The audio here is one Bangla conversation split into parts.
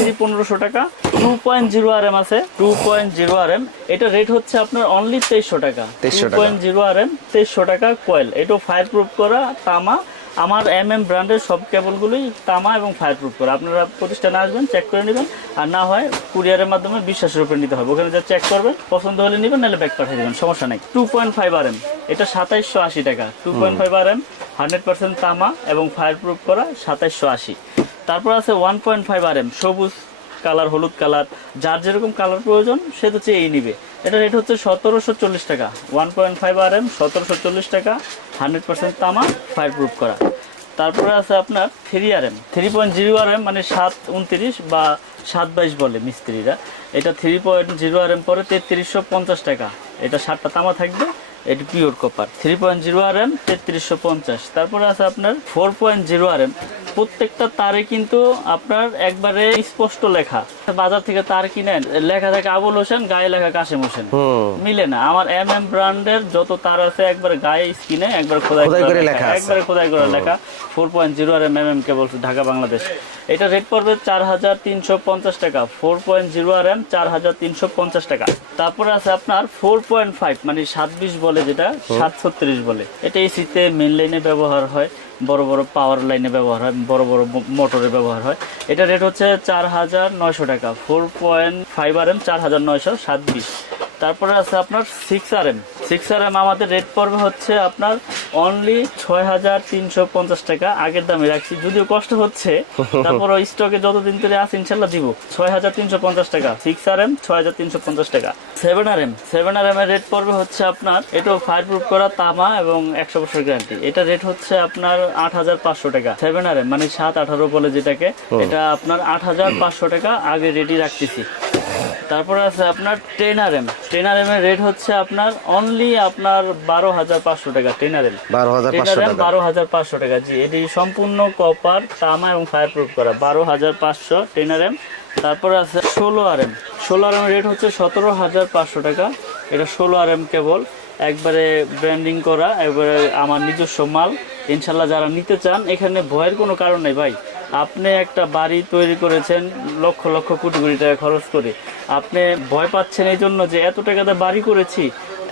থ্রি 1500 টাকা। 2.0 RM আছে, 2.0 RM, এটা রেট হচ্ছে আপনার অনলি 2300 টাকা। 2.0 RM 2300 টাকা কয়েল। এটাও ফায়ার প্রুফ করা তামা। আমার ব্র্যান্ডের সব কেবলগুলোই তামা এবং ফায়ার প্রুফ করা। আপনারা প্রতিষ্ঠানে আসবেন, চেক করে নেবেন, আর না হয় কুরিয়ারের মাধ্যমে বিশ্বাসের উপরে নিতে হবে। ওখানে যা চেক করবেন, পছন্দ হলে নেবেন, নাহলে ব্যাক পাঠিয়ে দেবেন, সমস্যা নেই। 2.5 RM, এটা 2780 টাকা। 2.5 RM 100% তামা এবং ফায়ার প্রুফ করা, 2780। তারপর আছে 1.5 RM, সবুজ কালার, হলুদ কালার, যার যেরকম কালার প্রয়োজন সে তো চেয়েই নিবে। এটা রেট হচ্ছে 1740 টাকা। 1.5 RM 1740 টাকা, 100% তামা, ফায়ার প্রুফ করা। তারপরে আছে আপনার 3 RM, 3.0 RM মানে 729 বা 722 বলে মিস্ত্রিরা। এটা 3.0 RM পরে 3350 টাকা। এটা 7টা তামা থাকবে, এটি পিওর কপার। 3.0 RM 3350। তারপরে আছে আপনার 4.0 RM, প্রত্যেকটা তারে কিন্তু আপনার একবারে স্পষ্ট লেখা। বাজার থেকে তার কিনেন, লেখা থাকে আবুল হোসেন, গায়ে লেখা কাশেম হোসেন, মিলে না। আমার ব্র্যান্ডের যত তার আছে একবার গায়ে স্কিনে একবার খোদাই করে লেখা, একবারে খোদাই করে লেখা। 4.0 RM কেবল, ঢাকা বাংলাদেশ। এটা রেট পড়বে 4350 টাকা। 4.0 RM 4350 টাকা। তারপরে আছে আপনার 4.5 মানে 720 বলে, যেটা 736 বলে। এটা এসিতে মেইন লাইনে ব্যবহার হয়, বড় বড় পাওয়ার লাইনে ব্যবহার হয়, বড় বড় মোটরে ব্যবহার হয়। এটা রেট হচ্ছে 4900 টাকা। 4.5 RM 4900, 720। তারপরে আছে আপনার 6 RM। 6 RM আমাদের রেট পড়বে হচ্ছে আপনার অনলি 6350 টাকা। আগের দামে রাখছি, যদিও কষ্ট হচ্ছে, তারপর স্টকে যতদিন ধরে আছে ইনশাল্লাহ দিব। 6350 টাকা 6 RM, 6350 টাকা। 7 RM, 7 RM এর রেট পড়বে হচ্ছে আপনার, এটাও ফায়ার প্রুফ করা তামা এবং 100 বছর গ্যারান্টি। এটা রেট হচ্ছে আপনার 8500 টাকা। 7 RM মানে 718 বলে যেটাকে, এটা আপনার 8500 টাকা আগে রেডি রাখতেছি। তারপরে আছে আপনার 10 RM। 10 RM এর রেট হচ্ছে আপনার অনলি আপনার 12500 টাকা। 10 RM 12500 টাকা। জি, এটি সম্পূর্ণ কপার, তামা এবং ফায়ার প্রুফ করা, 12500 10 RM। তারপরে আছে 16 RM। 16 RM এর রেট হচ্ছে 17500 টাকা। এটা 16 RM কেবল, একবারে ব্র্যান্ডিং করা, একবারে আমার নিজস্ব মাল। ইনশাল্লাহ যারা নিতে চান, এখানে ভয়ের কোনো কারণ নেই ভাই। আপনি একটা বাড়ি তৈরি করেছেন লক্ষ লক্ষ কোটি কোটি টাকা খরচ করে, আপনি ভয় পাচ্ছেন এই জন্য যে এত টাকাতে বাড়ি করেছি,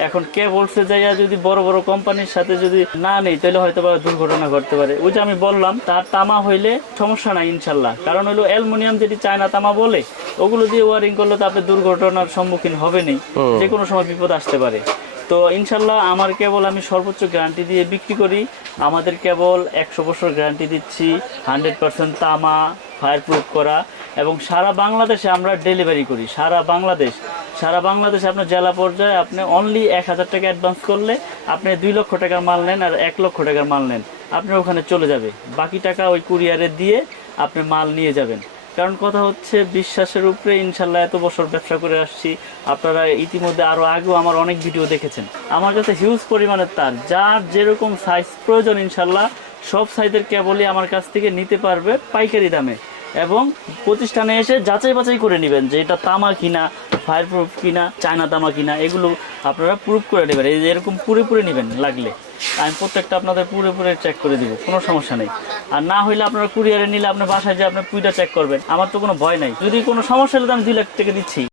এখন কে বলছে যাইয়া যদি বড় বড় কোম্পানির সাথে যদি না নেই, তাহলে হয়তো বা দুর্ঘটনা ঘটতে পারে। ওই যে আমি বললাম, তার তামা হইলে সমস্যা নাই ইনশাল্লাহ, কারণ হলো অ্যালুমিনিয়াম যেটি চায়না তামা বলে, ওগুলো দিয়ে ওয়ারিং করলে তো আপনি দুর্ঘটনার সম্মুখীন হবেনই, যে কোনো সময় বিপদ আসতে পারে। তো ইনশাল্লাহ আমার কেবল আমি সর্বোচ্চ গ্যারান্টি দিয়ে বিক্রি করি। আমাদের কেবল 100 বছর গ্যারান্টি দিচ্ছি, 100% তামা, ফায়ার প্রুফ করা, এবং সারা বাংলাদেশে আমরা ডেলিভারি করি। সারা বাংলাদেশে আপনার জেলা পর্যায়ে আপনি অনলি 1000 টাকা অ্যাডভান্স করলে আপনি 2 লক্ষ টাকার মাল নেন আর 1 লক্ষ টাকার মাল নেন, আপনার ওখানে চলে যাবে। বাকি টাকা ওই কুরিয়ারে দিয়ে আপনি মাল নিয়ে যাবেন। কারণ কথা হচ্ছে বিশ্বাসের উপরে। ইনশাল্লাহ এত বছর ব্যবসা করে আসছি, আপনারা ইতিমধ্যে আরো আগেও আমার অনেক ভিডিও দেখেছেন। আমার কাছে হিউজ পরিমাণের তার, যার যেরকম সাইজ প্রয়োজন ইনশাল্লাহ সব সাইজের কেবলই আমার কাছ থেকে নিতে পারবে পাইকারি দামে। এবং প্রতিষ্ঠানে এসে যাচাই বাছাই করে নেবেন যে এটা তামা কিনা, ফায়ার প্রুফ কিনা, চায়না তামা কিনা, এগুলো আপনারা প্রুফ করে নেবেন। এই যে এরকম পুরোপুরি নেবেন, লাগলে আমি প্রত্যেকটা আপনাদের পুরোপুরি চেক করে দিব, কোনো সমস্যা নেই। আর না হইলে আপনারা কুরিয়ারে নিলে আপনার বাসায় যে আপনার পুইটা চেক করবেন, আমার তো কোনো ভয় নাই। যদি কোনো সমস্যা হলে তো আমি 2 লাখ টাকা দিচ্ছি।